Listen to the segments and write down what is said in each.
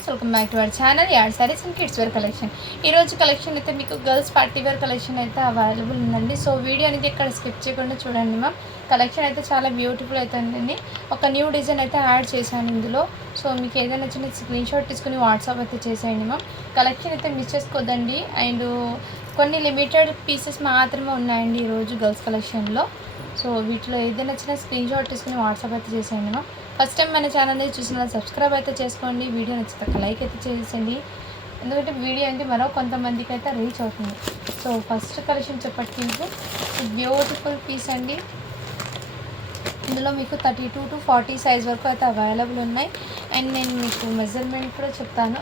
Friends, welcome back to our channel add sarees and kids wear collection. ఈరోజు collection అయితే మీకు girls party wear collection అయితే available ఉందండి. So video అనేది ఇక్కడ స్కిప్ చేయకుండా చూడండి మ్యామ్. కలెక్షన్ అయితే చాలా బ్యూటిఫుల్ అయితే ఉందండి. ఒక న్యూ డిజైన్ అయితే యాడ్ చేశాను ఇందులో. సో మీకు ఏదైనా చిన్న స్క్రీన్ షాట్ తీసుకుని వాట్సాప్ అయితే చేసేయండి మ్యామ్. కలెక్షన్ అయితే మిస్ చేసుకోదండి. అండ్ కొన్ని లిమిటెడ్ పీసెస్ మాత్రమే ఉన్నాయండి ఈరోజు గర్ల్స్ కలెక్షన్లో. సో వీటిలో ఏదైనా చిన్న స్క్రీన్ షాట్ తీసుకుని వాట్సాప్ అయితే చేసేయండి మ్యామ్. ఫస్ట్ టైం మన ఛానల్ని చూసిన సబ్స్క్రైబ్ అయితే చేసుకోండి. వీడియో నచ్చితే లైక్ అయితే చేసేయండి, ఎందుకంటే వీడియో అంటే మరో కొంతమందికి అయితే రీచ్ అవుతుంది. సో ఫస్ట్ కలెక్షన్ చెప్పట్టి మీకు బ్యూటిఫుల్ పీస్ అండి. ఇందులో మీకు 32 to 40 సైజ్ వరకు అయితే అవైలబుల్ ఉన్నాయి. అండ్ నేను మీకు మెజర్మెంట్ కూడా చెప్తాను.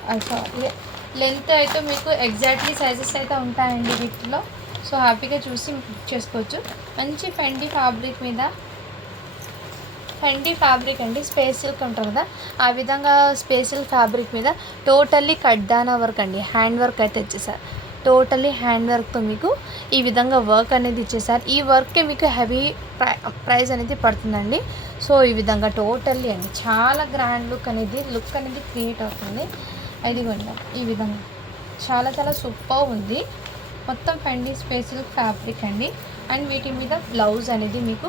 లెంత్ అయితే మీకు ఎగ్జాక్ట్లీ సైజెస్ అయితే ఉంటాయండి వీటిలో. సో హ్యాపీగా చూసి బుక్ చేసుకోవచ్చు. మంచి ఫెండీ ఫ్యాబ్రిక్ అండి. స్పేస్ సిల్క్ ఉంటుంది కదా, ఆ విధంగా స్పేస్ సిల్క్ ఫ్యాబ్రిక్ మీద టోటల్లీ కడ్దానా వర్క్ అండి. హ్యాండ్ వర్క్ అయితే ఇచ్చేసారు. టోటల్లీ హ్యాండ్ వర్క్తో మీకు ఈ విధంగా వర్క్ అనేది ఇచ్చేసారు. ఈ వర్క్కి మీకు హెవీ ప్రైస్ అనేది పడుతుందండి. సో ఈ విధంగా టోటల్లీ అండి చాలా గ్రాండ్ లుక్ అనేది క్రియేట్ అవుతుంది. ఇదిగోండి ఈ విధంగా చాలా చాలా సూపర్ ఉంది. మొత్తం ఫెండీ స్పేస్ సిల్క్ ఫ్యాబ్రిక్ అండి. అండ్ వీటి మీద బ్లౌజ్ అనేది మీకు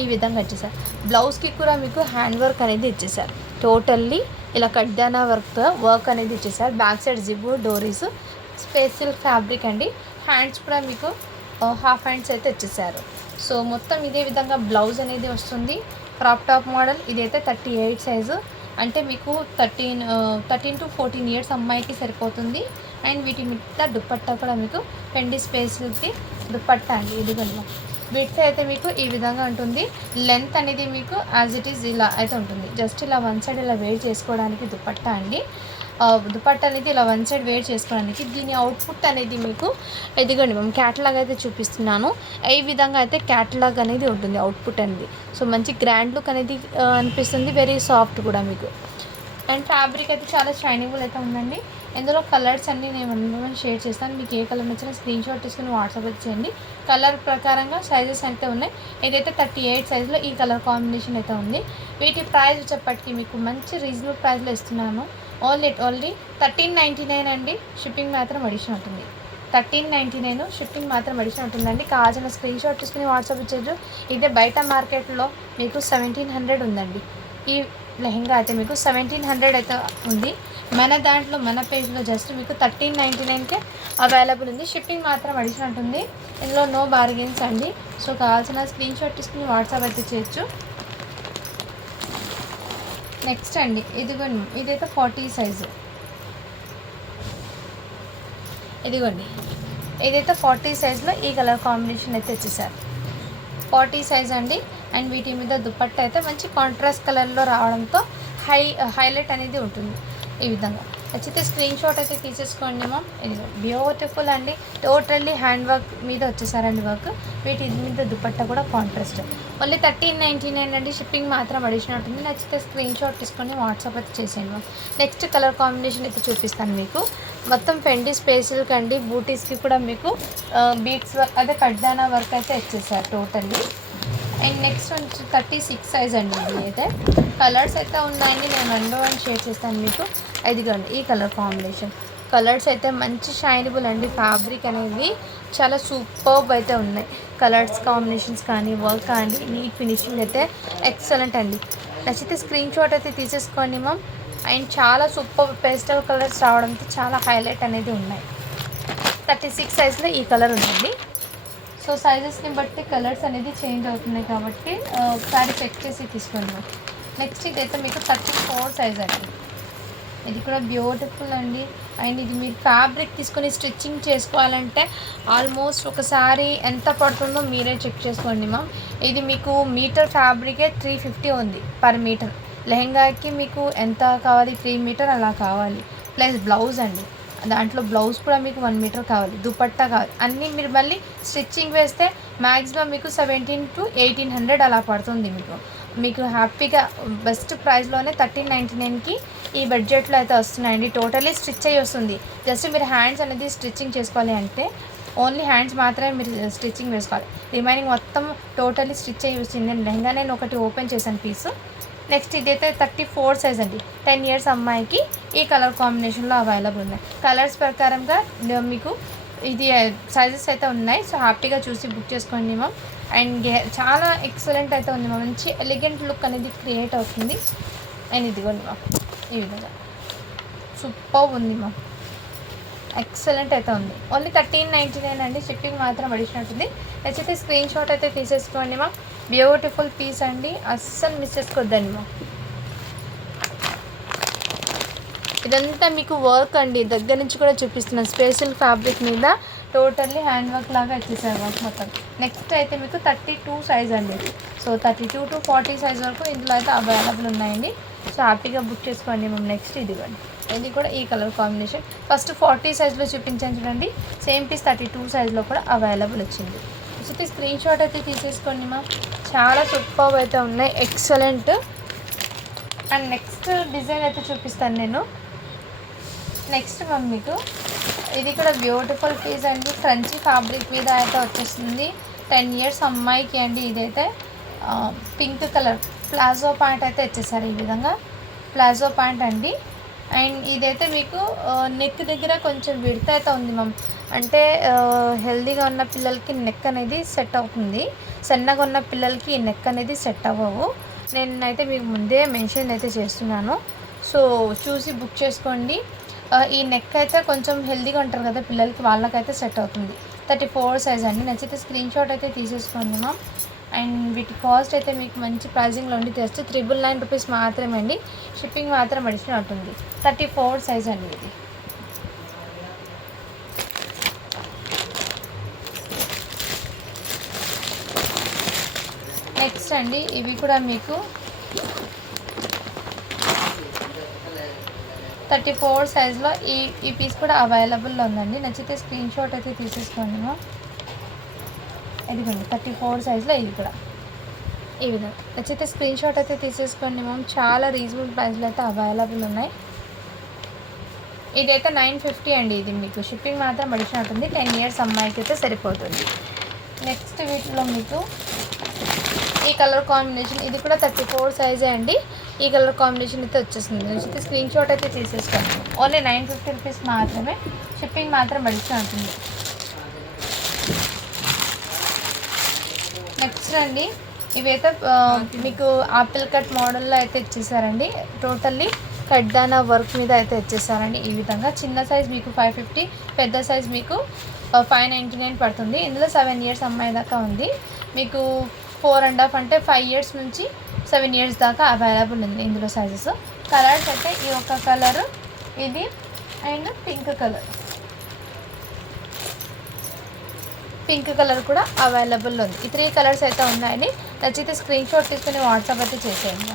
ఈ విధంగా ఇచ్చేసారు. బ్లౌజ్కి కూడా మీకు హ్యాండ్ వర్క్ అనేది ఇచ్చేసారు. టోటల్లీ ఇలా కడ్దానా వర్క్ అనేది ఇచ్చేసారు. బ్యాక్ సైడ్ జిబ్బు డోరీస్ స్పేస్ సిల్క్ ఫ్యాబ్రిక్ అండి. హ్యాండ్స్ కూడా మీకు హాఫ్ హ్యాండ్స్ అయితే ఇచ్చేసారు. సో మొత్తం ఇదే విధంగా బ్లౌజ్ అనేది వస్తుంది. Crop top model. ఇదైతే 38 సైజు, అంటే మీకు 13 to 14 ఇయర్స్ అమ్మాయికి సరిపోతుంది. అండ్ వీటి మీద దుప్పట్టా కూడా మీకు ఫెండీ స్పేస్కి దుప్పట్టా అండి. ఇదిగోండి విడ్త్ అయితే మీకు ఈ విధంగా ఉంటుంది. లెంత్ అనేది మీకు యాజ్ ఇట్ ఈజ్ ఇలా అయితే ఉంటుంది. జస్ట్ ఇలా వన్ సైడ్ ఇలా వేర్ చేసుకోవడానికి దుప్పట్టా అండి. దుపట్టా అనేది ఇలా వన్ సైడ్ వేర్ చేసుకోవడానికి. దీని అవుట్పుట్ అనేది మీకు ఇదిగోండి మేము క్యాటలాగ్ అయితే చూపిస్తున్నాను. ఈ విధంగా అయితే క్యాటలాగ్ అనేది ఉంటుంది అవుట్పుట్ అనేది. సో మంచి గ్రాండ్ లుక్ అనేది అనిపిస్తుంది. వెరీ సాఫ్ట్ కూడా మీకు. అండ్ ఫ్యాబ్రిక్ అయితే చాలా షైనింగ్ఫుల్ అయితే ఉందండి. ఇందులో కలర్స్ అన్నీ నేను షేర్ చేస్తాను. మీకు ఏ కలర్ నచ్చినా స్క్రీన్ షాట్ తీసుకుని వాట్సాప్ అయితే చేయండి. కలర్ ప్రకారంగా సైజెస్ అయితే ఉన్నాయి. ఇదైతే 38 సైజులో ఈ కలర్ కాంబినేషన్ అయితే ఉంది. వీటి ప్రైస్ వచ్చేప్పటికి మీకు మంచి రీజనబుల్ ప్రైస్లో ఇస్తున్నాను. ఓన్లీ 1399 అండి. షిప్పింగ్ మాత్రం అడిషన్ ఉంటుంది. 1399 షిప్పింగ్ మాత్రం అడిషన్ ఉంటుందండి. కావాల్సిన స్క్రీన్ షాట్ తీసుకుని వాట్సాప్ ఇచ్చేది. ఇదే బయట మార్కెట్లో మీకు 1700 ఉందండి. ఈ లెహెంగా అయితే మీకు 1700 అయితే ఉంది. మన దాంట్లో మన పేజ్లో జస్ట్ మీకు 1399కే అవైలబుల్ ఉంది. షిప్పింగ్ మాత్రం అడిషన్ ఉంటుంది. ఇందులో నో బార్గెన్స్ అండి. సో కావాల్సిన స్క్రీన్ షాట్ తీసుకుని వాట్సాప్ అయితే చేయొచ్చు. నెక్స్ట్ అండి ఇదిగోండి ఇదైతే 40 సైజు. ఇదిగోండి ఇదైతే 40 సైజులో ఈ కలర్ కాంబినేషన్ అయితే వచ్చేసారు. 40 సైజ్ అండి. అండ్ వీటి మీద దుపట్టా అయితే మంచి కాంట్రాస్ట్ కలర్లో రావడంతో హైలైట్ అనేది ఉంటుంది. ఈ విధంగా నచ్చితే స్క్రీన్ షాట్ అయితే తీసేసుకోండి మ్యామ్. ఇది బ్యూటిఫుల్ అండి. టోటల్లీ హ్యాండ్ వర్క్ మీద వచ్చేసారండి వర్క్. వీటి మీద దుపట్టా కూడా కాంట్రాస్ట్. ఓన్లీ 1399 అండి. షిప్పింగ్ మాత్రం అడిషన్ ఉంటుంది. నచ్చితే స్క్రీన్ షాట్ తీసుకొని వాట్సాప్ అయితే చేసేయండి మ్యామ్. నెక్స్ట్ కలర్ కాంబినేషన్ అయితే చూపిస్తాను మీకు. మొత్తం ఫెండీ స్పేస్కి అండి. బూటీస్కి కూడా మీకు బీట్స్ వర్క్ అదే కడ్దానా వర్క్ అయితే వచ్చేసారు టోటల్లీ. అండ్ నెక్స్ట్ వచ్చి 36 సైజ్ అండి. ఇది అయితే కలర్స్ అయితే ఉన్నాయండి. నేను 1 షేర్ చేస్తాను మీకు. ఇదిగోండి ఈ కలర్ కాంబినేషన్. కలర్స్ అయితే మంచి షైనబుల్ అండి. ఫ్యాబ్రిక్ అనేది చాలా సూపర్బ్ అయితే ఉన్నాయి. కలర్స్ కాంబినేషన్స్ కానీ వర్క్ కానీ నీట్ ఫినిషింగ్ అయితే ఎక్సలెంట్ అండి. నచ్చితే స్క్రీన్ షాట్ అయితే తీసేసుకోండి మ్యామ్. అండ్ చాలా సూపర్ పేస్టల్ కలర్స్ రావడంతో చాలా హైలైట్ అనేది ఉన్నాయి. 36 సైజ్లో ఈ కలర్ ఉందండి. సో సైజెస్ని బట్టి కలర్స్ అనేది చేంజ్ అవుతున్నాయి కాబట్టి ఒకసారి చెక్ చేసి తీసుకోండి. నెక్స్ట్ ఇదైతే మీకు 34 సైజ్ అండి. ఇది కూడా బ్యూటిఫుల్ అండి. అండ్ ఇది మీరు ఫ్యాబ్రిక్ తీసుకొని స్టిచ్చింగ్ చేసుకోవాలంటే ఆల్మోస్ట్ ఒకసారి ఎంత పడుతుందో మీరే చెక్ చేసుకోండి మ్యామ్. ఇది మీకు మీటర్ ఫ్యాబ్రికే 350 ఉంది పర్ మీటర్. లెహెంగాకి మీకు ఎంత కావాలి, 3 మీటర్ అలా కావాలి. ప్లస్ బ్లౌజ్ అండి, దాంట్లో బ్లౌజ్ కూడా మీకు 1 మీటర్ కావాలి. దుపట్టా కావాలి. అన్నీ మీరు మళ్ళీ స్టిచ్చింగ్ వేస్తే మ్యాక్సిమం మీకు 1700 to 1800 అలా పడుతుంది. మీకు హ్యాపీగా బెస్ట్ ప్రైస్లోనే 1399కి ఈ బడ్జెట్లో అయితే వస్తున్నాయండి. టోటలీ స్టిచ్ అయ్యి వస్తుంది. జస్ట్ మీరు హ్యాండ్స్ అనేది స్టిచ్చింగ్ చేసుకోవాలి అంటే ఓన్లీ హ్యాండ్స్ మాత్రమే మీరు స్టిచ్చింగ్ వేసుకోవాలి. రిమైనింగ్ మొత్తం టోటలీ స్టిచ్ అయ్యి వస్తుంది. లెహంగా నేను ఒకటి ఓపెన్ చేశాను పీస్. నెక్స్ట్ ఇదైతే 34 సైజ్ అండి, 10 ఇయర్స్ అమ్మాయికి ఈ కలర్ కాంబినేషన్లో అవైలబుల్ ఉన్నాయి. కలర్స్ ప్రకారంగా మీకు ఇది సైజెస్ అయితే ఉన్నాయి. సో హ్యాపీగా చూసి బుక్ చేసుకోండి మ్యామ్. అండ్ చాలా ఎక్సలెంట్ అయితే ఉంది మ్యామ్, మంచి ఎలిగెంట్ లుక్ అనేది క్రియేట్ అవుతుంది. అండ్ ఇదిగోండి మ్యామ్, ఈ విధంగా సూపర్ ఉంది మ్యామ్, ఎక్సలెంట్ అయితే ఉంది. ఓన్లీ 1399 అండి, షిప్పింగ్ మాత్రం అడిషనల్ ఉంటుంది. నచ్చితే స్క్రీన్ షాట్ అయితే తీసేసుకోండి మ్యామ్. బ్యూటిఫుల్ పీస్ అండి, అస్సలు మిస్ చేసుకోవద్దండి మ్యామ్. ఇదంతా మీకు వర్క్ అండి, దగ్గర నుంచి కూడా చూపిస్తున్నాను. స్పెషల్ ఫ్యాబ్రిక్ మీద టోటల్లీ హ్యాండ్ వర్క్ లాగా ఇచ్చేసారు వర్క్ మొత్తం. నెక్స్ట్ అయితే మీకు 32 సైజ్ అండి. సో 32 to 40 సైజ్ వరకు ఇందులో అయితే అవైలబుల్ ఉన్నాయండి. సో హ్యాపీగా బుక్ చేసుకోండి మేము. నెక్స్ట్ ఇదిగోండి, ఇది కూడా ఈ కలర్ కాంబినేషన్. ఫస్ట్ 40 సైజ్లో చూపించాను చూడండి, సేమ్ పీస్ 32 సైజ్లో కూడా అవైలబుల్ వచ్చింది. సో స్క్రీన్ షాట్ అయితే తీసేసుకోండి మా, చాలా సూపర్ అయితే ఉన్నాయి, ఎక్సలెంట్. అండ్ నెక్స్ట్ డిజైన్ అయితే చూపిస్తాను నేను. నెక్స్ట్ మ్యామ్ మీకు ఇది కూడా బ్యూటిఫుల్ పీస్ అండి, క్రంచీ ఫ్యాబ్రిక్ మీద అయితే వచ్చేస్తుంది. 10 ఇయర్స్ అమ్మాయికి అండి. ఇదైతే పింక్ కలర్ ప్లాజో ప్యాంట్ అయితే ఇచ్చేసారు, ఈ విధంగా ప్లాజో ప్యాంట్ అండి. అండ్ ఇదైతే మీకు నెక్ దగ్గర కొంచెం విడత అయితే ఉంది మ్యామ్, అంటే హెల్దీగా ఉన్న పిల్లలకి నెక్ అనేది సెట్ అవుతుంది, సన్నగా ఉన్న పిల్లలకి ఈ నెక్ అనేది సెట్ అవ్వవు. నేనైతే మీకు ముందే మెన్షన్ అయితే చేస్తున్నాను. సో చూసి బుక్ చేసుకోండి. ఈ నెక్ అయితే కొంచెం హెల్దీగా ఉంటారు కదా పిల్లలకి, వాళ్ళకైతే సెట్ అవుతుంది. 34 సైజ్ అండి. నచ్చితే స్క్రీన్ షాట్ అయితే తీసేసుకోండి మ్యామ్. అండ్ వీటి కాస్ట్ అయితే మీకు మంచి ప్రైజింగ్లో ఉండి తెస్తే 999 రూపీస్ మాత్రమే అండి, షిప్పింగ్ మాత్రం అడిషనల్ ఉంటుంది. 34 సైజ్ అండి ఇది. నెక్స్ట్ అండి ఇవి కూడా మీకు 34 సైజ్లో ఈ పీస్ కూడా అవైలబుల్లో ఉందండి. నచ్చితే స్క్రీన్ షాట్ అయితే తీసేసుకోండి మ్యామ్. ఇదిగోండి 34 సైజ్లో ఇది కూడా ఈ విధంగా. నచ్చితే స్క్రీన్ షాట్ అయితే తీసేసుకోండి మ్యామ్. చాలా రీజనబుల్ ప్రైస్లో అయితే అవైలబుల్ ఉన్నాయి. ఇదైతే 950 అండి. ఇది మీకు షిప్పింగ్ మాత్రం అడిషనల్ ఉంటుంది. 10 ఇయర్స్ అమ్మాయికి అయితే సరిపోతుంది. నెక్స్ట్ వీటిలో మీకు ఈ కలర్ కాంబినేషన్, ఇది కూడా 34 సైజే అండి. ఈ కలర్ కాంబినేషన్ అయితే వచ్చేస్తుంది. నచ్చితే స్క్రీన్ షాట్ అయితే తీసేసుకోండి. ఓన్లీ 950 రూపీస్ మాత్రమే, షిప్పింగ్ మాత్రం అడిషనల్ ఉంటుంది. నెక్స్ట్ అండి ఇవైతే మీకు ఆపిల్ కట్ మోడల్లో అయితే ఇచ్చేసారండి. టోటల్లీ కడ్దానా వర్క్ మీద అయితే ఇచ్చేసారండి. ఈ విధంగా చిన్న సైజ్ మీకు 550, పెద్ద సైజ్ మీకు 599 పడుతుంది. ఇందులో 7 ఇయర్స్ అమ్మాయి దాకా ఉంది. మీకు 4.5 అంటే 5 ఇయర్స్ నుంచి 7 ఇయర్స్ దాకా అవైలబుల్ ఉంది ఇందులో సైజెస్. కలర్స్ అయితే ఈ ఒక కలరు, ఇది and pink colour, pink colour కూడా అవైలబుల్ ఉంది. ఈ 3 కలర్స్ అయితే ఉన్నాయండి. నచ్చితే స్క్రీన్ షాట్ తీసుకుని వాట్సాప్ అయితే చేసేయండి.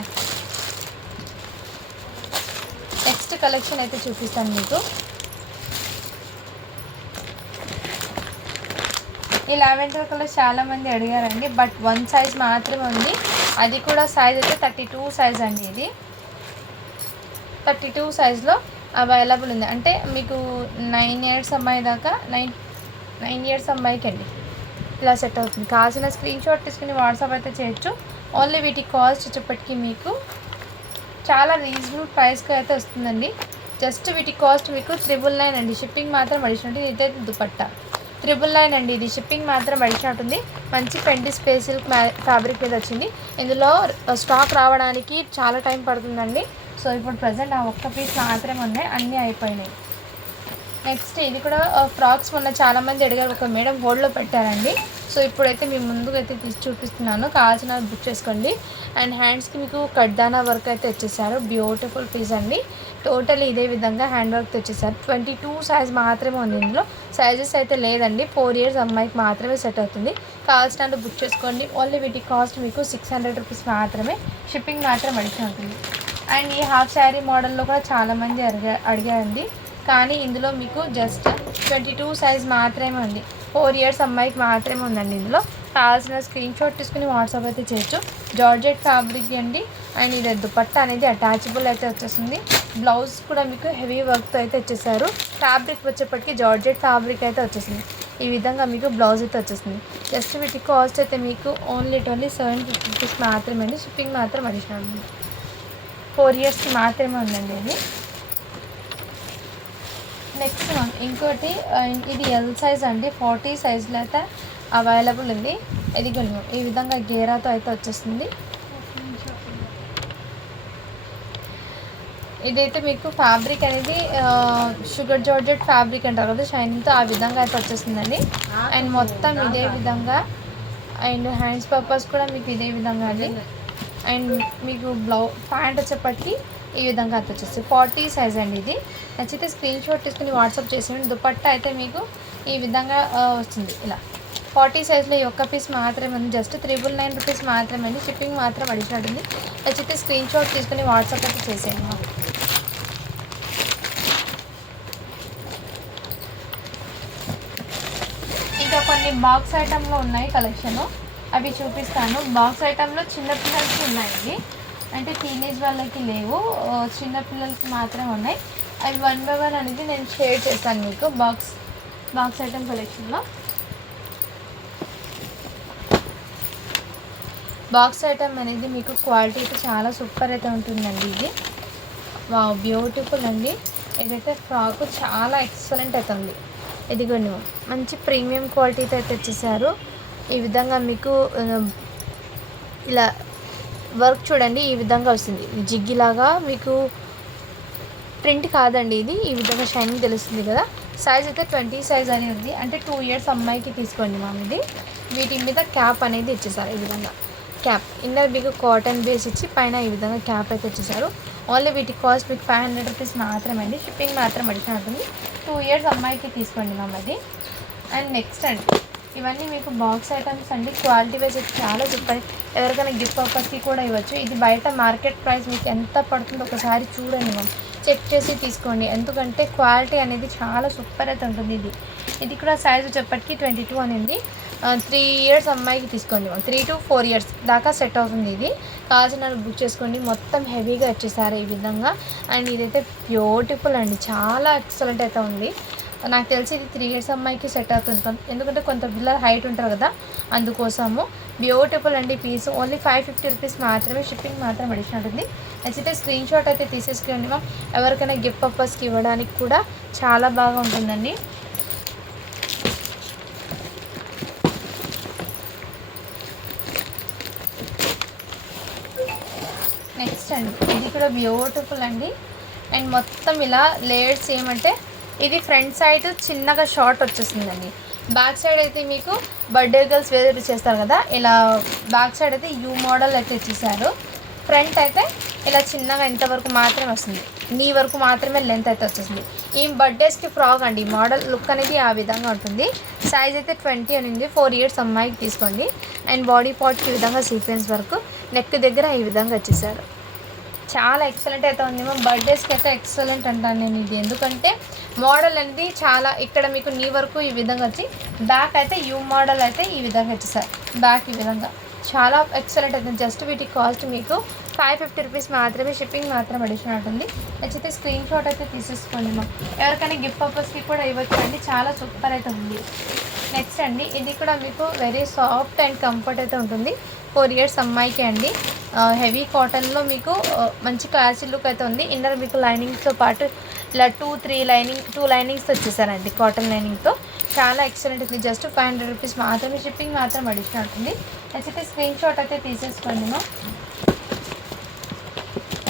నెక్స్ట్ కలెక్షన్ అయితే చూపిస్తాను మీకు. ఈ లావెండర్ కలర్ చాలామంది అడిగారండి, బట్ 1 సైజ్ మాత్రమే ఉంది. అది కూడా సైజ్ అయితే 32 సైజ్ అండి. ఇది 32 సైజ్లో అవైలబుల్ ఉంది. అంటే మీకు 9 ఇయర్స్ అమ్మాయి దాకా 9 ఇయర్స్ అమ్మాయికి అండి ఇలా సెట్ అవుతుంది. కావాల్సిన స్క్రీన్ షాట్ తీసుకుని వాట్సాప్ అయితే చేయొచ్చు. ఓన్లీ వీటి కాస్ట్ వచ్చేప్పటికి మీకు చాలా రీజనబుల్ ప్రైస్కి అయితే వస్తుందండి. జస్ట్ వీటి కాస్ట్ మీకు 999 అండి, షిప్పింగ్ మాత్రం అడిషనల్. ఇదైతే దుపట్టా 999 అండి, ఇది షిప్పింగ్ మాత్రం అడిషనల్ ఉంటుంది. మంచి పెండి స్పెషల్ ఫ్యాబ్రిక్ మీద వచ్చింది. ఇందులో స్టాక్ రావడానికి చాలా టైం పడుతుందండి. సో ఇప్పుడు ప్రజెంట్ ఆ ఒక్క పీస్ మాత్రమే ఉన్నాయి, అన్నీ అయిపోయినాయి. నెక్స్ట్ ఇది కూడా ఫ్రాక్స్ మొన్న చాలామంది అడిగారు, ఒక మేడం హోల్డ్లో పెట్టారండి. సో ఇప్పుడైతే మీ ముందుకు అయితే తీసి చూపిస్తున్నాను, కావాల్సిన బుక్ చేసుకోండి. అండ్ హ్యాండ్స్కి మీకు కడ్దానా వర్క్ అయితే వచ్చేసారు, బ్యూటిఫుల్ పీస్ అండి. టోటల్ ఇదే విధంగా హ్యాండ్ వర్క్ వచ్చేసారు. 22 సైజ్ మాత్రమే ఉంది, ఇందులో సైజెస్ అయితే లేదండి. 4 ఇయర్స్ అమ్మాయికి మాత్రమే సెట్ అవుతుంది. కావాల్సిన బుక్ చేసుకోండి. ఓన్లీ వీటి కాస్ట్ మీకు 600 రూపీస్ మాత్రమే, షిప్పింగ్ మాత్రం అడిషనల్ ఉంటుంది. అండ్ ఈ హాఫ్ శారీ మోడల్లో కూడా చాలామంది అడిగారండి, కానీ ఇందులో మీకు జస్ట్ 22 సైజ్ మాత్రమే ఉంది. 4 ఇయర్స్ అమ్మాయికి మాత్రమే ఉందండి. ఇందులో కావాల్సిన స్క్రీన్ షాట్ తీసుకుని వాట్సాప్ అయితే చేయొచ్చు. జార్జెట్ ఫ్యాబ్రిక్ అండి. అండ్ ఇది దుపట్టా అనేది అటాచబుల్ అయితే వచ్చేస్తుంది. బ్లౌజ్ కూడా మీకు హెవీ వర్క్తో అయితే వచ్చేసారు. ఫ్యాబ్రిక్ వచ్చేప్పటికి జార్జెట్ ఫ్యాబ్రిక్ అయితే వచ్చేసింది. ఈ విధంగా మీకు బ్లౌజ్ అయితే వచ్చేస్తుంది. జస్ట్ వీటి కాస్ట్ అయితే మీకు ఓన్లీ 750 రూపీస్ మాత్రమే అండి, షిప్పింగ్ మాత్రం అడిషనల్ ఉంది. 4 ఇయర్స్కి మాత్రమే ఉందండి ఇది. నెక్స్ట్ ఇంకోటి ఇది ఎల్ సైజ్ అండి, 40 సైజులో అయితే అవైలబుల్ ఉంది. ఇది కొంచెం ఈ విధంగా గేరాతో అయితే వచ్చేస్తుంది. ఇదైతే మీకు ఫ్యాబ్రిక్ అనేది షుగర్ జార్జెట్ ఫ్యాబ్రిక్ అంటారు కదా, షైనింగ్తో ఆ విధంగా అయితే వచ్చేస్తుందండి. అండ్ మొత్తం ఇదే విధంగా, అండ్ హ్యాండ్స్ పర్పస్ కూడా మీకు ఇదే విధంగా అండి. అండ్ మీకు ప్యాంట్ వచ్చేప్పటికి ఈ విధంగా అయితే వచ్చేస్తుంది. 40 సైజ్ అండి. ఇది నచ్చితే స్క్రీన్ షాట్ తీసుకుని వాట్సాప్ చేసేయండి. దుపట్టా అయితే మీకు ఈ విధంగా వస్తుంది. ఇలా 40 సైజ్లో ఈ ఒక్క పీస్ మాత్రమే ఉంది. జస్ట్ 999 రూపీస్ మాత్రమే అండి. షిప్పింగ్ మాత్రం అడిషనల్ ఉంది. నచ్చితే స్క్రీన్ షాట్ తీసుకుని వాట్సాప్ అయితే చేసేయండి. ఇంకా కొన్ని బాక్స్ ఐటెంలో ఉన్నాయి కలెక్షన్, అవి చూపిస్తాను. బాక్స్ ఐటెంలో చిన్నపిల్లలకి ఉన్నాయండి, అంటే టీనేజ్ వాళ్ళకి లేవు, చిన్నపిల్లలకి మాత్రమే ఉన్నాయి. అవి 1 by 1 అనేది నేను షేర్ చేస్తాను మీకు బాక్స్ ఐటెం కలెక్షన్లో. బాక్స్ ఐటమ్ అనేది మీకు క్వాలిటీ అయితే చాలా సూపర్ అయితే ఉంటుందండి. ఇది బ్యూటిఫుల్ అండి. ఇదైతే ఫ్రాక్ చాలా ఎక్సలెంట్ అయితే ఉంది. ఇదిగోండి మంచి ప్రీమియం క్వాలిటీతో అయితే వచ్చేసారు. ఈ విధంగా మీకు ఇలా వర్క్ చూడండి, ఈ విధంగా వస్తుంది. జిగ్గిలాగా మీకు ప్రింట్ కాదండి ఇది, ఈ విధంగా షైనింగ్ తెలుస్తుంది కదా. సైజ్ అయితే 20 సైజ్ అని ఉంది, అంటే 2 ఇయర్స్ అమ్మాయికి తీసుకోండి మ్యామ్. ఇది వీటి మీద క్యాప్ అనేది ఇచ్చేసారు. ఈ విధంగా క్యాప్ ఇన్నర్ మీకు కాటన్ బేస్ ఇచ్చి పైన ఈ విధంగా క్యాప్ అయితే ఇచ్చేసారు. ఓన్లీ వీటి కాస్ట్ మీకు 500 రూపీస్ మాత్రమే అండి. షిప్పింగ్ మాత్రం అడిషనల్ ఉంటుంది. 2 ఇయర్స్ అమ్మాయికి తీసుకోండి మ్యామ్ అది. అండ్ నెక్స్ట్ అండి, ఇవన్నీ మీకు బాక్స్ ఐటమ్స్ అండి. క్వాలిటీ వైజ్ అయితే చాలా సూపర్. ఎవరికైనా గిఫ్ట్ పర్పస్కి కూడా ఇవ్వచ్చు. ఇది బయట మార్కెట్ ప్రైస్ మీకు ఎంత పడుతుందో ఒకసారి చూడండి మ్యామ్, చెక్ చేసి తీసుకోండి. ఎందుకంటే క్వాలిటీ అనేది చాలా సూపర్ అయితే ఉంటుంది. ఇది కూడా సైజు చెప్పటికి 22 అనేది 3 ఇయర్స్ అమ్మాయికి తీసుకోండి. 3 to 4 ఇయర్స్ దాకా సెట్ అవుతుంది. ఇది కావాల్సిన బుక్ చేసుకోండి. మొత్తం హెవీగా వచ్చేసారు ఈ విధంగా. అండ్ ఇదైతే బ్యూటిఫుల్ అండి, చాలా ఎక్సలెంట్ అయితే ఉంది. నాకు తెలిసి ఇది 3 ఇయర్స్ అమ్మాయికి సెట్ అవుతుంది, ఎందుకంటే కొంత పిల్లలు హైట్ ఉంటారు కదా, అందుకోసము. బ్యూటిఫుల్ అండి పీస్. ఓన్లీ 550 రూపీస్ మాత్రమే. షిప్పింగ్ మాత్రం అడిషనల్ ఉంటుంది. నచ్చితే స్క్రీన్ షాట్ అయితే తీసేసుకోండి మ్యామ్. ఎవరికైనా గిఫ్ట్ పర్పస్కి ఇవ్వడానికి కూడా చాలా బాగా ఉంటుందండి. నెక్స్ట్ అండి, ఇది కూడా బ్యూటిఫుల్ అండి. అండ్ మొత్తం ఇలా లేయర్స్ ఏమంటే ఇది ఫ్రంట్ సైడ్ చిన్నగా షార్ట్ వచ్చేస్తుందండి. బ్యాక్ సైడ్ అయితే మీకు బర్త్డే గర్ల్స్ వేర్ చేస్తారు కదా, ఇలా బ్యాక్ సైడ్ అయితే యూ మోడల్ అయితే ఇచ్చేసారు. ఫ్రంట్ అయితే ఇలా చిన్నగా ఇంతవరకు మాత్రమే వస్తుంది, నీ వరకు మాత్రమే లెంత్ అయితే వచ్చేసింది. ఈ బర్త్డేస్కి ఫ్రాక్ అండి, మోడల్ లుక్ అనేది ఆ విధంగా ఉంటుంది. సైజ్ అయితే 20 అనింది. 4 ఇయర్స్ అమ్మాయికి తీసుకోండి. అండ్ బాడీ పార్ట్కి ఈ విధంగా సీక్వెన్స్ వరకు, నెక్ దగ్గర ఈ విధంగా వచ్చేసారు. చాలా ఎక్సలెంట్ అయితే ఉంది మ్యామ్. బర్త్డేస్కి అయితే ఎక్సలెంట్ అంటాను నేను ఇది, ఎందుకంటే మోడల్ అనేది చాలా ఇక్కడ మీకు నీ వరకు ఈ విధంగా వచ్చి, బ్యాక్ అయితే యూ మోడల్ అయితే ఈ విధంగా వచ్చేసారు. బ్యాక్ ఈ విధంగా చాలా ఎక్సలెంట్ అవుతుంది. జస్ట్ వీటి కాస్ట్ మీకు 550 రూపీస్ మాత్రమే. షిప్పింగ్ మాత్రం అడిషనల్ ఉంటుంది. నచ్చితే స్క్రీన్ షాట్ అయితే తీసేసుకోండి మ్యామ్. ఎవరికైనా గిఫ్ట్ పర్పస్కి కూడా ఇవ్వచ్చు అండి, చాలా సూపర్ అయితే ఉంది. నెక్స్ట్ అండి, ఇది కూడా మీకు వెరీ సాఫ్ట్ అండ్ కంఫర్ట్ అయితే ఉంటుంది. 4 ఇయర్స్ అమ్మాయికి అండి. హెవీ కాటన్లో మీకు మంచి క్లాసీ లుక్ అయితే ఉంది. ఇన్నర్ మీకు లైనింగ్తో పాటు ఇలా 2 లైనింగ్స్ వచ్చేసారండి, కాటన్ లైనింగ్తో. చాలా ఎక్సలెంట్ ఉంది. జస్ట్ 500 రూపీస్ మాత్రమే. షిప్పింగ్ మాత్రం అడిషనల్ ఉంటుంది. నచ్చితే స్క్రీన్ షాట్ అయితే తీసేసుకోండి మ్యామ్.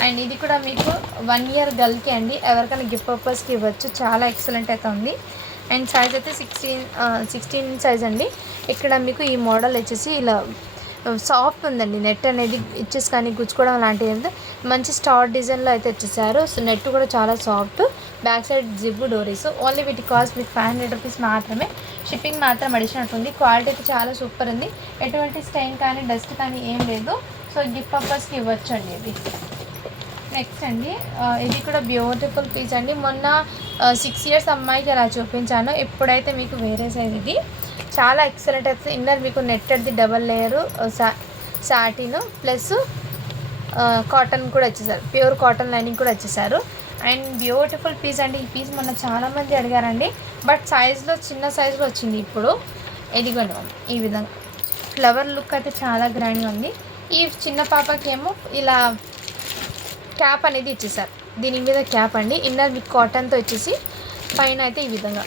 అండ్ ఇది కూడా మీకు 1 ఇయర్ గర్ల్కి అండి, ఎవరికైనా గిఫ్ట్ పర్పస్కి ఇవ్వచ్చు. చాలా ఎక్సలెంట్ అయితే ఉంది. అండ్ సైజ్ అయితే 16 సైజ్ అండి. ఇక్కడ మీకు ఈ మోడల్ వచ్చేసి ఇలా సాఫ్ట్ ఉందండి. నెట్ అనేది ఇచ్చేసి కానీ గుచ్చుకోవడం లాంటివి మంచి స్టార్ డిజైన్లో అయితే వచ్చేసారు. సో నెట్ కూడా చాలా సాఫ్ట్. బ్యాక్ సైడ్ జిప్ డోరీస్. ఓన్లీ వీటి కాస్ట్ మీకు 500 రూపీస్ మాత్రమే. షిప్పింగ్ మాత్రం అడిషనల్ ఉంది. క్వాలిటీ అయితే చాలా సూపర్ ఉంది. ఎటువంటి స్టెయిన్ కానీ డస్ట్ కానీ ఏం లేదు. సో గిఫ్ట్ పర్పస్కి ఇవ్వచ్చు అండి ఇది. నెక్స్ట్ అండి, ఇది కూడా బ్యూటిఫుల్ పీస్ అండి. మొన్న 6 ఇయర్స్ అమ్మాయికి అలా చూపించాను, ఇప్పుడైతే మీకు వేరే సైజ్. ఇది చాలా ఎక్సలెంట్ అయితే. ఇన్నర్ మీకు నెట్టెడ్ది double layer satin plus cotton కూడా వచ్చేసారు. ప్యూర్ కాటన్ లైనింగ్ కూడా వచ్చేసారు. అండ్ బ్యూటిఫుల్ పీస్ అండి. ఈ పీస్ మొన్న చాలామంది అడిగారండి, బట్ సైజ్లో చిన్న సైజులో వచ్చింది ఇప్పుడు. ఇదిగోండి ఈ విధంగా ఫ్లవర్ లుక్ అయితే చాలా గ్రాండ్గా ఉంది. ఈ చిన్న పాపకి ఏమో ఇలా క్యాప్ అనేది ఇచ్చేసారు. దీని మీద క్యాప్ అండి, ఇన్నర్ మీకు కాటన్తో ఇచ్చేసి పైన అయితే ఈ విధంగా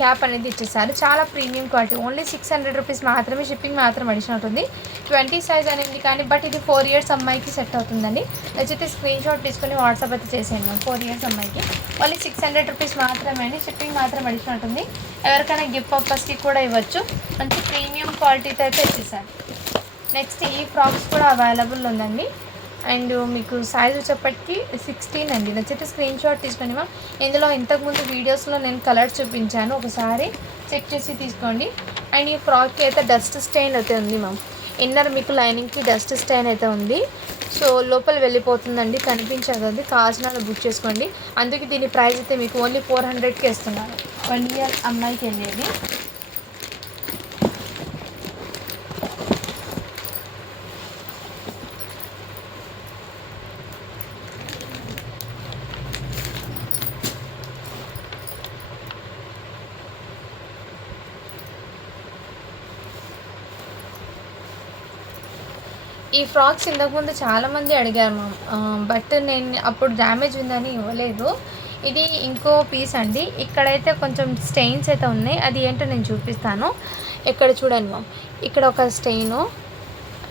క్యాప్ అనేది ఇచ్చేసారు. చాలా ప్రీమియం క్వాలిటీ. ఓన్లీ 600 రూపీస్ మాత్రమే, షిప్పింగ్ మాత్రం అడిషనల్ ఉంటుంది. 20 సైజ్ అనేది కానీ, బట్ ఇది 4 ఇయర్స్ అమ్మాయికి సెట్ అవుతుందండి. నచ్చితే స్క్రీన్ షాట్ తీసుకుని వాట్సాప్ అయితే చేసేయండి మ్యామ్. 4 ఇయర్స్ అమ్మాయికి ఓన్లీ 600 రూపీస్ మాత్రమే అండి, షిప్పింగ్ మాత్రం అడిషనల్ ఉంటుంది. ఎవరికైనా గిఫ్ట్ పర్పస్కి కూడా ఇవ్వచ్చు. మంచి ప్రీమియం క్వాలిటీతో అయితే ఇచ్చేసారు. నెక్స్ట్ ఈ ఫ్రాక్స్ కూడా అవైలబుల్ ఉందండి. అండ్ మీకు సైజ్ వచ్చేప్పటికి 16 అండి. నచ్చితే స్క్రీన్ షాట్ తీసుకొని మ్యామ్. ఇందులో ఇంతకుముందు వీడియోస్లో నేను కలర్స్ చూపించాను, ఒకసారి చెక్ చేసి తీసుకోండి. అండ్ ఈ ఫ్రాక్కి అయితే డస్ట్ స్టెయిన్ అయితే ఉంది మ్యామ్. ఇన్నర్ మీకు లైనింగ్కి డస్ట్ స్టెయిన్ అయితే ఉంది. సో లోపల వెళ్ళిపోతుందండి, కనిపించదు. కావాల్సిన బుక్ చేసుకోండి. అందుకే దీని ప్రైస్ అయితే మీకు ఓన్లీ 400కి ఇస్తున్నాను. 1 ఇయర్ అమ్మాయికి వెళ్ళేది. ఈ ఫ్రాక్స్ ఇంతకుముందు చాలామంది అడిగారు మ్యామ్, బట్ నేను అప్పుడు డ్యామేజ్ ఉందని ఇవ్వలేదు. ఇది ఇంకో పీస్ అండి. ఇక్కడైతే కొంచెం స్టెయిన్స్ అయితే ఉన్నాయి, అది ఏంటో నేను చూపిస్తాను. ఇక్కడ చూడండి మ్యామ్, ఇక్కడ ఒక స్టెయిను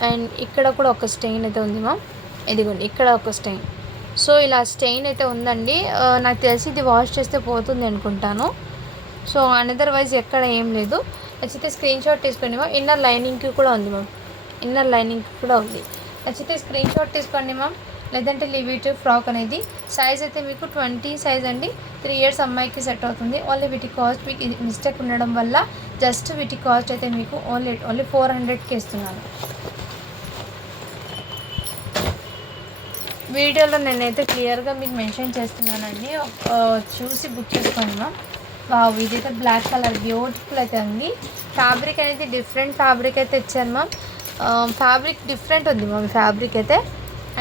అండ్ ఇక్కడ కూడా ఒక స్టెయిన్ అయితే ఉంది మ్యామ్. ఇదిగోండి ఇక్కడ ఒక స్టెయిన్. సో ఇలా స్టెయిన్ అయితే ఉందండి. నాకు తెలిసి ఇది వాష్ చేస్తే పోతుంది అనుకుంటాను. సో అనదర్వైజ్ ఎక్కడ ఏం లేదు. నచ్చితే స్క్రీన్ షాట్ తీసుకోండి మ్యామ్. ఇన్నర్ లైనింగ్కి కూడా ఉంది మ్యామ్, ఇన్నర్ లైనింగ్ కూడా ఉంది. నచ్చితే స్క్రీన్ షాట్ తీసుకోండి మ్యామ్. లేదంటే లీవ్ ఇట్. ఫ్రాక్ అనేది సైజ్ అయితే మీకు 20 సైజ్ అండి. 3 ఇయర్స్ అమ్మాయికి సెట్ అవుతుంది. ఓన్లీ వీటి కాస్ట్ మీకు మిస్టేక్ ఉండడం వల్ల జస్ట్ వీటి కాస్ట్ అయితే మీకు ఓన్లీ 400కి ఇస్తున్నాను. వీడియోలో నేనైతే క్లియర్గా మీకు మెన్షన్ చేస్తున్నానండి, చూసి బుక్ చేసుకోండి మ్యామ్. వావ్, ఇదైతే బ్లాక్ కలర్ బ్యూటిఫుల్ అయితే ఉంది. ఫ్యాబ్రిక్ అనేది డిఫరెంట్ ఫ్యాబ్రిక్ అయితే ఇచ్చాను మ్యామ్. ఫ్యాబ్రిక్ డిఫరెంట్ ఉంది మ్యామ్ ఫ్యాబ్రిక్ అయితే.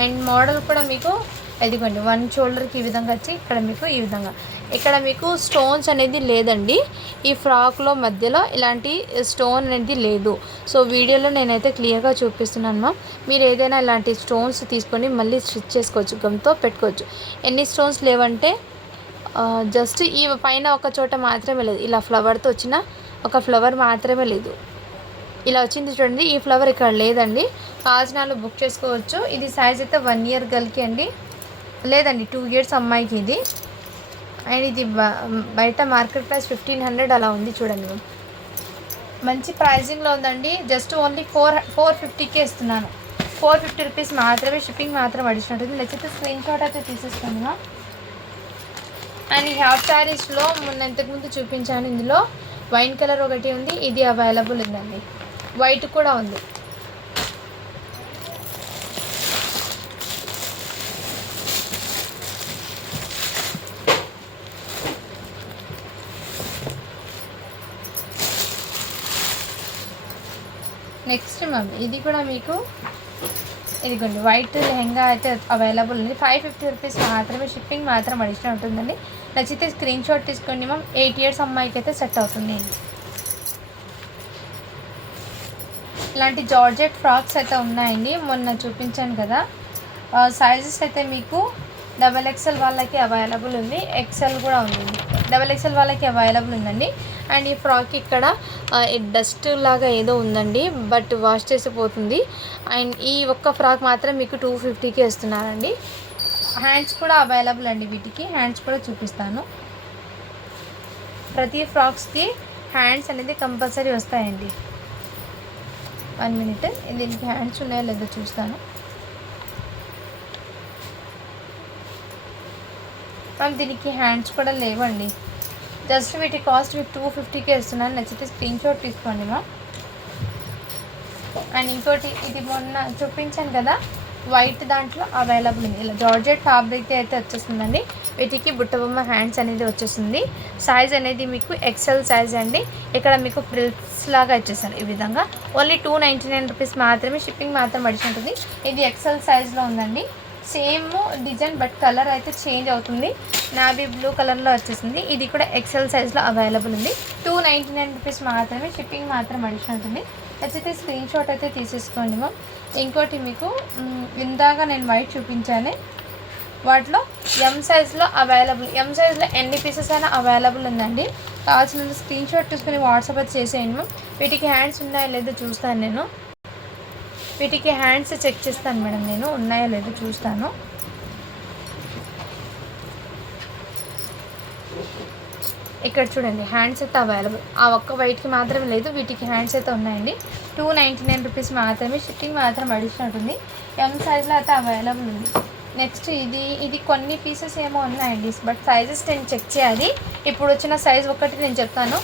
అండ్ మోడల్ కూడా మీకు ఇదిగోండి, 1 షోల్డర్కి ఈ విధంగా వచ్చి ఇక్కడ మీకు ఈ విధంగా, ఇక్కడ మీకు స్టోన్స్ అనేది లేదండి. ఈ ఫ్రాక్లో మధ్యలో ఇలాంటి స్టోన్ అనేది లేదు. సో వీడియోలో నేనైతే క్లియర్గా చూపిస్తున్నాను మ్యామ్. మీరు ఏదైనా ఇలాంటి స్టోన్స్ తీసుకొని మళ్ళీ స్టిచ్ చేసుకోవచ్చు, గమ్తో పెట్టుకోవచ్చు. ఎన్ని స్టోన్స్ లేవంటే జస్ట్ ఈ పైన ఒక చోట మాత్రమే లేదు, ఇలా ఫ్లవర్తో వచ్చిన ఒక ఫ్లవర్ మాత్రమే లేదు. ఇలా వచ్చింది చూడండి, ఈ ఫ్లవర్ ఇక్కడ లేదండి. కావాల్సిన బుక్ చేసుకోవచ్చు. ఇది సైజ్ అయితే 1 ఇయర్ గర్ల్కి అండి, లేదండి 2 ఇయర్స్ అమ్మాయికి ఇది. అండ్ ఇది బయట మార్కెట్ ప్రైస్ 1500 అలా ఉంది చూడండి. మంచి ప్రైజింగ్లో ఉందండి. జస్ట్ ఓన్లీ 450కే ఇస్తున్నాను. 450 రూపీస్ మాత్రమే, షిప్పింగ్ మాత్రం అడిషనల్ ఉంటుంది. నచ్చితే స్క్రీన్ షాట్ అయితే తీసేసుకున్నాను. అండ్ ఈ హాఫ్ శారీస్లో మొన్న ఇంతకుముందు చూపించాను. ఇందులో వైన్ కలర్ ఒకటి ఉంది, ఇది అవైలబుల్ ఉందండి. వైట్ కూడా ఉంది. నెక్స్ట్ మ్యామ్, ఇది కూడా మీకు ఇదిగోండి వైట్ లెహంగా అయితే అవైలబుల్ ఉంది. 550 రూపీస్ మాత్రమే, షిప్పింగ్ మాత్రం అడిషనల్ ఉంటుందండి. నచ్చితే స్క్రీన్ షాట్ తీసుకోండి మ్యామ్. 8 ఇయర్స్ అమ్మాయికి అయితే సెట్ అవుతుంది. ఇలాంటి జార్జెట్ ఫ్రాక్స్ అయితే ఉన్నాయండి, మొన్న చూపించాను కదా. సైజెస్ అయితే మీకు XXL వాళ్ళకి అవైలబుల్ ఉంది, XL కూడా ఉంది. XXL వాళ్ళకి అవైలబుల్ ఉందండి. అండ్ ఈ ఫ్రాక్ ఇక్కడ డస్ట్ లాగా ఏదో ఉందండి, బట్ వాష్ చేసిపోతుంది. అండ్ ఈ ఒక్క ఫ్రాక్ మాత్రం మీకు 250కి ఇస్తున్నారండి. హ్యాండ్స్ కూడా అవైలబుల్ అండి. వీటికి హ్యాండ్స్ కూడా చూపిస్తాను. ప్రతి ఫ్రాక్స్కి హ్యాండ్స్ అనేది కంపల్సరీ వస్తాయండి. 1 మినిట్, దీనికి హ్యాండ్స్ ఉన్నాయో లేదో చూస్తాను మ్యామ్. దీనికి హ్యాండ్స్ కూడా లేవండి. జస్ట్ వీటి కాస్ట్ మీకు 250కే ఇస్తున్నాను. నచ్చితే స్క్రీన్ షాట్ తీసుకోండి మ్యామ్. అండ్ ఇంకోటి, ఇది మొన్న చూపించాను కదా వైట్, దాంట్లో అవైలబుల్ ఉంది. ఇలా జార్జెట్ ఫ్యాబ్రిక్ అయితే వచ్చేస్తుందండి. వీటికి బుట్టబొమ్మ హ్యాండ్స్ అనేది వచ్చేస్తుంది. సైజ్ అనేది మీకు XL సైజ్ అండి. ఇక్కడ మీకు ఫ్రిల్స్ లాగా ఇచ్చేసాను ఈ విధంగా. ఓన్లీ 299 రూపీస్ మాత్రమే, షిప్పింగ్ మాత్రం అడిషన్ ఉంటుంది. ఇది XL సైజ్లో ఉందండి. సేమ్ డిజైన్, బట్ కలర్ అయితే చేంజ్ అవుతుంది. నావీ బ్లూ కలర్లో వచ్చేసింది. ఇది కూడా XL సైజ్లో అవైలబుల్ ఉంది. 299 రూపీస్ మాత్రమే, షిప్పింగ్ మాత్రం అడిషన్ ఉంటుంది. నచ్చితే స్క్రీన్ షాట్ అయితే తీసేసుకోండి మ్యామ్. ఇంకోటి మీకు ఇందాక నేను వైట్ చూపించాను, వాటిలో ఎం సైజ్లో అవైలబుల్, ఎం సైజ్లో ఎన్ని పీసెస్ అయినా అవైలబుల్ ఉందండి. కావాల్సిన స్క్రీన్ షాట్ తీసుకుని వాట్సాప్ అయితే చేసేయండి మ్యామ్. వీటికి హ్యాండ్స్ ఉన్నాయో లేదో చూస్తాను నేను, వీటికి హ్యాండ్స్ చెక్ చేస్తాను మేడం, నేను ఉన్నాయో లేదో చూస్తాను. ఇక్కడ చూడండి హ్యాండ్స్ అయితే అవైలబుల్, ఆ ఒక్క వైట్కి మాత్రమే లేదు, వీటికి హ్యాండ్స్ అయితే ఉన్నాయండి. 299 రూపీస్ మాత్రమే, షిప్పింగ్ మాత్రం అడిషనల్ ఉంటుంది. ఎం సైజ్లో అయితే అవైలబుల్ ఉంది. నెక్స్ట్ ఇది కొన్ని పీసెస్ ఏమో ఉన్నాయండి, బట్ సైజెస్ నేను చెక్ చేయాలి. ఇప్పుడు వచ్చిన సైజ్ ఒకటి నేను చెప్తాను,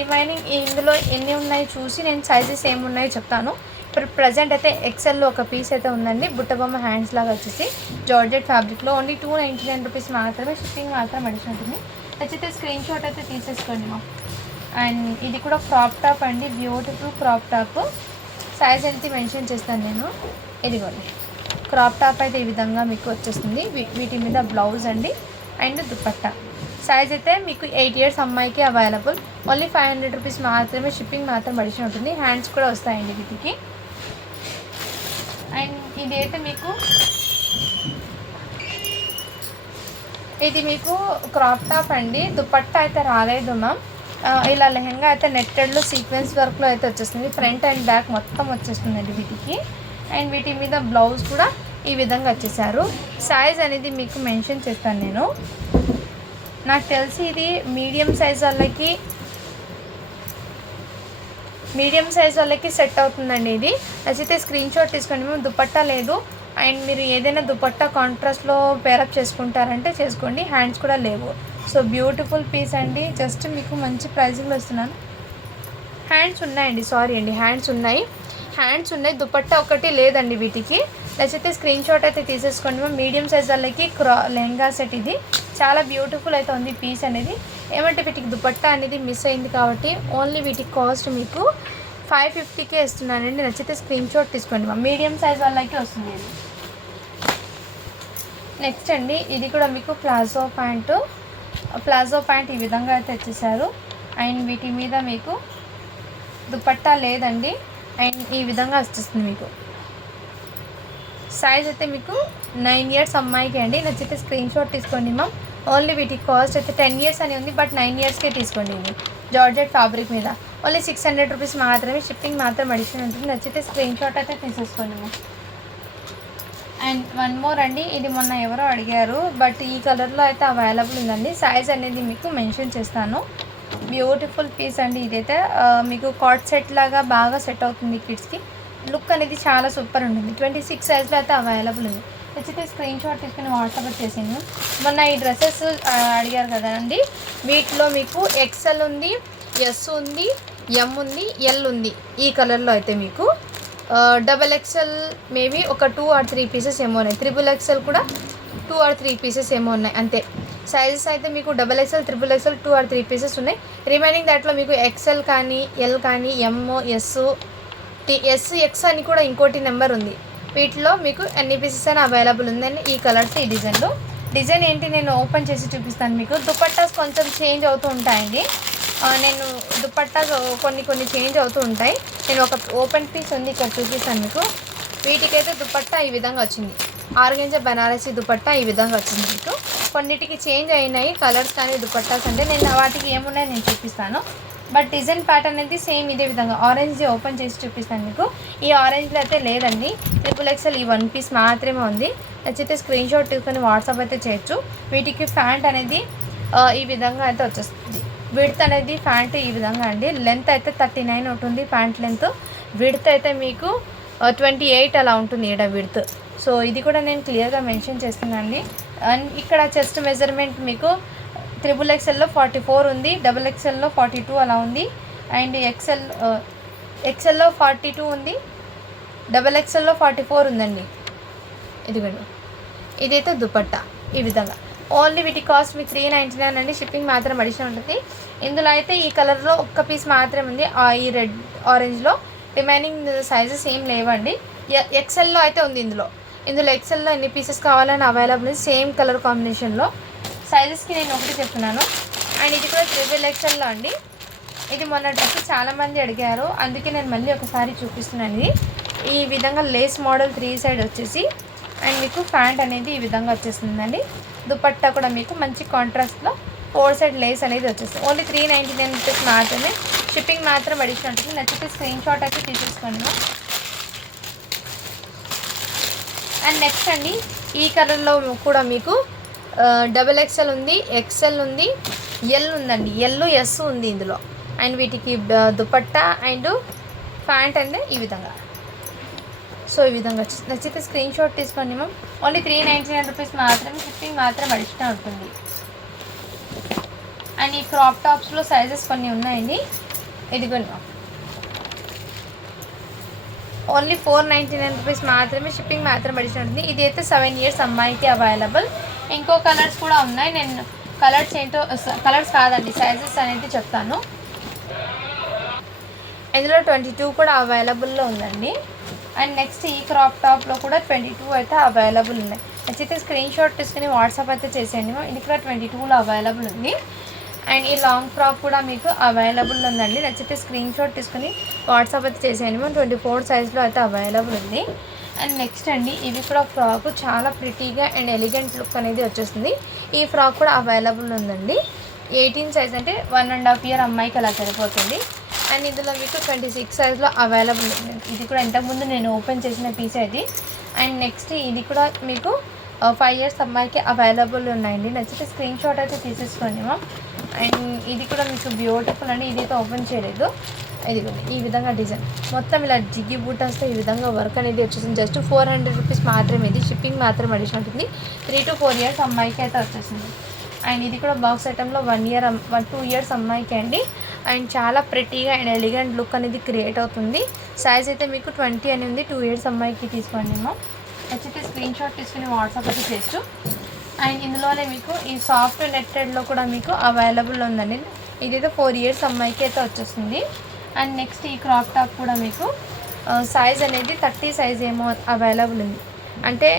రిమైనింగ్ ఇందులో ఎన్ని ఉన్నాయో చూసి నేను సైజెస్ ఏమున్నాయో చెప్తాను. ఇప్పుడు ప్రజెంట్ అయితే ఎక్సెల్లో ఒక పీస్ అయితే ఉందండి, బుట్టబొమ్మ హ్యాండ్స్ లాగా వచ్చేసి జార్జెట్ ఫ్యాబ్రిక్లో. ఓన్లీ 299 రూపీస్ మాత్రమే, షిప్పింగ్ మాత్రం అడిషనల్ ఉంటుంది. నచ్చితే స్క్రీన్ షాట్ అయితే తీసేసుకోండి మా. అండ్ ఇది కూడా క్రాప్ టాప్ అండి, బ్యూటిఫుల్ క్రాప్ టాప్. సైజ్ ఎంత మెన్షన్ చేస్తాను నేను, ఇదిగోండి క్రాప్ టాప్ అయితే ఈ విధంగా మీకు వచ్చేస్తుంది. వీటి మీద బ్లౌజ్ అండి అండ్ దుపట్టా. సైజ్ అయితే మీకు 8 years అమ్మాయికి అవైలబుల్. ఓన్లీ 500 రూపీస్ మాత్రమే, షిప్పింగ్ మాత్రం అడిషన్ ఉంటుంది. హ్యాండ్స్ కూడా వస్తాయండి వీటికి. అండ్ ఇది మీకు క్రాప్ టాప్ అండి, దుపట్టా అయితే రాలేదు మ్యామ్. ఇలా లెహంగా అయితే నెట్టెడ్లో సీక్వెన్స్ వర్క్లో అయితే వచ్చేస్తుంది. ఫ్రంట్ అండ్ బ్యాక్ మొత్తం వచ్చేస్తుందండి వీటికి. అండ్ వీటి మీద బ్లౌజ్ కూడా ఈ విధంగా వచ్చేసారు. సైజ్ అనేది మీకు మెన్షన్ చేస్తాను నేను. నాకు తెలిసి ఇది మీడియం సైజ్ వాళ్ళకి సెట్ అవుతుందండి. ఇది నచ్చితే స్క్రీన్ షాట్ తీసుకోండి. మేము దుపట్టా లేదు, అండ్ మీరు ఏదైనా దుపట్టా కాంట్రాస్ట్లో పేరప్ చేసుకుంటారంటే చేసుకోండి. హ్యాండ్స్ కూడా లేవు. సో బ్యూటిఫుల్ పీస్ అండి, జస్ట్ మీకు మంచి ప్రైజింగ్లో ఇస్తున్నాను. హ్యాండ్స్ ఉన్నాయండి, సారీ అండి, హ్యాండ్స్ ఉన్నాయి, దుపట్టా ఒకటి లేదండి వీటికి. నచ్చితే స్క్రీన్ షాట్ అయితే తీసేసుకోండి. మేము మీడియం సైజ్ వాళ్ళకి లెహంగా సెట్. ఇది చాలా బ్యూటిఫుల్ అయితే ఉంది పీస్ అనేది. ఏమంటే వీటికి దుపట్టా అనేది మిస్ అయింది కాబట్టి ఓన్లీ వీటి కాస్ట్ మీకు 550కే ఇస్తున్నానండి. నచ్చితే స్క్రీన్ షాట్ తీసుకోండి. మీడియం సైజ్ వాళ్ళకి వస్తుంది ఇది. నెక్స్ట్ అండి ఇది కూడా మీకు ప్లాజో ప్యాంట్ ఈ విధంగా అయితే వచ్చేసారు. అండ్ వీటి మీద మీకు దుపట్టా లేదండి, అండ్ ఈ విధంగా వచ్చేస్తుంది మీకు. సైజ్ అయితే మీకు 9 years అమ్మాయికి అండి. నచ్చితే స్క్రీన్ షాట్ తీసుకోండి మ్యామ్. ఓన్లీ వీటి కాస్ట్ అయితే 10 years అని ఉంది, బట్ 9 yearsకే తీసుకోండి. ఇది జార్జెట్ ఫ్యాబ్రిక్ మీద ఓన్లీ 600 రూపీస్ మాత్రమే, షిప్పింగ్ మాత్రం అడిషన్ ఉంటుంది. నచ్చితే స్క్రీన్ షాట్ అయితే తీసేసుకోండి మ్యామ్. అండ్ వన్ మోర్ అండి, ఇది మొన్న ఎవరో అడిగారు, బట్ ఈ కలర్లో అయితే అవైలబుల్ ఉందండి. సైజ్ అనేది మీకు మెన్షన్ చేస్తాను. బ్యూటిఫుల్ పీస్ అండి. ఇదైతే మీకు కాట్ సెట్ లాగా బాగా సెట్ అవుతుంది కిడ్స్కి. లుక్ అనేది చాలా సూపర్ ఉంటుంది. 26 సైజ్లో అయితే అవైలబుల్ ఉంది. నచ్చితే స్క్రీన్ షాట్ తీసుకుని వాట్సాప్ చేసాను. మొన్న ఈ డ్రెస్సెస్ అడిగారు కదండి, వీటిలో మీకు ఎక్సెల్ ఉంది, ఎస్ ఉంది, ఎం ఉంది, ఎల్ ఉంది. ఈ కలర్లో అయితే మీకు XXL మేబీ ఒక 2 or 3 పీసెస్ ఏమో ఉన్నాయి. XXL కూడా 2 or 3 పీసెస్ ఏమో ఉన్నాయి అంతే. సైజెస్ అయితే మీకు XXL, XXL 2 or 3 పీసెస్ ఉన్నాయి. రిమైనింగ్ దాంట్లో మీకు ఎక్సెల్ కానీ, ఎల్ కానీ, ఎమ్, ఎక్స్ అని కూడా ఇంకోటి నెంబర్ ఉంది. వీటిలో మీకు ఎన్ని పీసెస్ అయినా అవైలబుల్ ఉందండి. ఈ కలర్స్, ఈ డిజైన్ ఏంటి నేను ఓపెన్ చేసి చూపిస్తాను మీకు. దుపట్టాస్ కొంచెం చేంజ్ అవుతూ ఉంటాయండి. నేను దుపట్టాస్ కొన్ని చేంజ్ అవుతూ ఉంటాయి. నేను ఒక ఓపెన్ పీస్ ఉంది ఇక్కడ చూపిస్తాను మీకు. వీటికైతే దుపట్టా ఈ విధంగా వచ్చింది. ఆర్గంజా బనారసి దుపట్టా ఈ విధంగా వచ్చింది మీకు. కొన్నిటికి చేంజ్ అయినాయి కలర్స్ కానీ దుపట్టాస్ అంటే. నేను వాటికి ఏమున్నాయో నేను చూపిస్తాను. బట్ డిజైన్ ప్యాటర్న్ అనేది సేమ్ ఇదే విధంగా. ఆరెంజ్ ఓపెన్ చేసి చూపిస్తాను మీకు. ఈ ఆరెంజ్లో అయితే లేదండి. XXL ఈ 1 పీస్ మాత్రమే ఉంది. నచ్చితే స్క్రీన్ షాట్ తీసుకొని వాట్సాప్ అయితే చేయొచ్చు. వీటికి ప్యాంట్ అనేది ఈ విధంగా అయితే వచ్చేస్తుంది. విడ్త్ అనేది ప్యాంట్ ఈ విధంగా అండి. లెంత్ అయితే 39 ఉంటుంది ప్యాంట్ లెంత్. విడ్త్ అయితే మీకు 28 అలా ఉంటుంది ఈడ విడ్త్. సో ఇది కూడా నేను క్లియర్గా మెన్షన్ చేస్తున్నానండి. అండ్ ఇక్కడ చెస్ట్ మెజర్మెంట్ మీకు XXLలో 44 ఉంది, XXLలో 42 అలా ఉంది, అండ్ ఎక్సెల్లో 42 ఉంది, XXLలో 44 ఉందండి. ఇదిగోండి, ఇదైతే దుపట్టా ఈ విధంగా. ఓన్లీ వీటి కాస్ట్ మీకు 399 అండి. షిప్పింగ్ మాత్రం అడిషన్ ఉంటుంది. ఇందులో అయితే ఈ కలర్లో ఒక్క పీస్ మాత్రమే ఉంది, ఈ రెడ్ ఆరెంజ్లో. రిమైనింగ్ సైజెస్ ఏం లేవండి. ఎక్సెల్లో అయితే ఉంది. ఇందులో ఎక్సెల్లో ఎన్ని పీసెస్ కావాలని అవైలబుల్ ఉంది, సేమ్ కలర్ కాంబినేషన్లో. సైజెస్కి నేను ఒకటి చెప్తున్నాను. అండ్ ఇది కూడా XXLలో అండి. ఇది మొన్న డ్రెస్ చాలామంది అడిగారు, అందుకే నేను మళ్ళీ ఒకసారి చూపిస్తున్నాను. ఇది ఈ విధంగా లేస్ మోడల్ 3 సైడ్ వచ్చేసి అండ్ మీకు ప్యాంట్ అనేది ఈ విధంగా వచ్చేస్తుందండి. దుపట్టా కూడా మీకు మంచి కాంట్రాస్ట్లో 4 సైడ్ లేస్ అనేది వచ్చేస్తుంది. ఓన్లీ 399 రూపీస్ మాత్రమే. షిప్పింగ్ మాత్రం అడిషనల్ ఉంటుంది. నచ్చితే స్క్రీన్ షాట్ అయితే తీసేసుకోండి. అండ్ నెక్స్ట్ అండి ఈ కలర్లో కూడా మీకు XXL ఉంది, ఎక్సెల్ ఉంది, ఎల్ ఉందండి. ఎల్ ఎస్ ఉంది ఇందులో. అండ్ వీటికి దుపట్టా అండ్ ప్యాంట్ అంటే ఈ విధంగా. సో ఈ విధంగా నచ్చితే స్క్రీన్ షాట్ తీసుకోండి మ్యామ్. ఓన్లీ 399 రూపీస్ మాత్రమే. షిప్పింగ్ మాత్రం అడిషనల్ ఉంటుంది. అండ్ ఈ క్రాప్ టాప్స్లో సైజెస్ కొన్ని ఉన్నాయండి. ఇదిగోండి మ్యామ్, ఓన్లీ 499 రూపీస్ మాత్రమే. షిప్పింగ్ మాత్రం అడిషనల్ ఉంటుంది. ఇది అయితే 7 ఇయర్స్ అమ్మాయికి అవైలబుల్. ఇంకో కలర్స్ కూడా ఉన్నాయి. నేను కలర్స్ ఏంటో, కలర్స్ కాదండి, సైజెస్ అనేది చెప్తాను. ఇందులో 22 కూడా అవైలబుల్లో ఉందండి. అండ్ నెక్స్ట్ ఈ క్రాప్ టాప్లో కూడా 22 అయితే అవైలబుల్ ఉన్నాయి. నచ్చితే స్క్రీన్ షాట్ తీసుకుని వాట్సాప్ అయితే చేసేయండి. ఇది కూడా 22లో అవైలబుల్ ఉంది. అండ్ ఈ లాంగ్ ఫ్రాక్ కూడా మీకు అవైలబుల్ ఉందండి. నచ్చితే స్క్రీన్ షాట్ తీసుకుని వాట్సాప్ అయితే చేసేయండి. 24 సైజ్లో అయితే అవైలబుల్ ఉంది. అండ్ నెక్స్ట్ అండి ఇవి కూడా ఫ్రాక్ చాలా ప్రిటీగా అండ్ ఎలిగెంట్ లుక్ అనేది వచ్చేస్తుంది. ఈ ఫ్రాక్ కూడా అవైలబుల్ ఉందండి. 18 సైజ్ అంటే 1.5 ఇయర్ అమ్మాయికి అలా సరిపోతుంది. అండ్ ఇందులో మీకు 26 సైజ్లో అవైలబుల్ ఉంది. ఇది కూడా ఇంతకుముందు నేను ఓపెన్ చేసిన పీస్ ఇది. అండ్ నెక్స్ట్ ఇది కూడా మీకు 5 ఇయర్స్ అమ్మాయికి అవైలబుల్ ఉన్నాయండి. నచ్చితే స్క్రీన్ షాట్ అయితే తీసేసుకోండి మ్యామ్. అండ్ ఇది కూడా మీకు బ్యూటిఫుల్ అండి. ఇదైతే ఓపెన్ చేయలేదు. ఇది ఈ విధంగా డిజైన్ మొత్తం ఇలా జిగ్గి బూటాస్తో ఈ విధంగా వర్క్ అనేది వచ్చేసింది. జస్ట్ 400 రూపీస్ మాత్రమే. ఇది షిప్పింగ్ మాత్రం అడిషనల్ ఉంటుంది. 3 to 4 ఇయర్స్ అమ్మాయికి అయితే వచ్చేసింది. అండ్ ఇది కూడా బాక్స్ ఐటెంలో 2 ఇయర్స్ అమ్మాయికి అండి. అండ్ చాలా ప్రెటీగా అండ్ ఎలిగెంట్ లుక్ అనేది క్రియేట్ అవుతుంది. సైజ్ అయితే మీకు 20 అని ఉంది. 2 ఇయర్స్ అమ్మాయికి తీసుకోండి మా. నచ్చితే స్క్రీన్ షాట్ తీసుకుని వాట్సాప్ అయితే చేయొచ్చు. అండ్ ఇందులోనే మీకు ఈ సాఫ్ట్ నెట్టెడ్లో కూడా మీకు అవైలబుల్ ఉందండి. ఇదైతే 4 ఇయర్స్ అమ్మాయికి అయితే వచ్చేస్తుంది. అండ్ నెక్స్ట్ ఈ క్రాప్ టాప్ కూడా మీకు సైజ్ అనేది 30 సైజ్ ఏమో అవైలబుల్ ఉంది. అంటే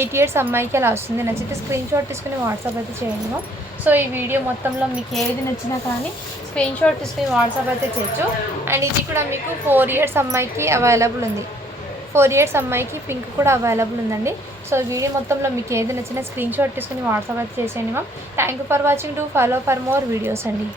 8 ఇయర్స్ అమ్మాయికి అలా వస్తుంది. నచ్చితే స్క్రీన్ షాట్ తీసుకుని వాట్సాప్ అయితే చేయండి. సో ఈ వీడియో మొత్తంలో మీకు ఏది నచ్చినా కానీ స్క్రీన్ షాట్ తీసుకుని వాట్సాప్ అయితే చేయొచ్చు. అండ్ ఇది కూడా మీకు 4 ఇయర్స్ అమ్మాయికి అవైలబుల్ ఉంది. 4 ఇయర్స్ అమ్మాయికి పింక్ కూడా అవైలబుల్ ఉందండి. సో వీడియో మొత్తంలో మీకు ఏది నచ్చినా స్క్రీన్ షాట్ తీసుకుని వాట్సాప్ అయితే చేసేయండి ma'am. Thank you for watching. To follow for more videos అండి.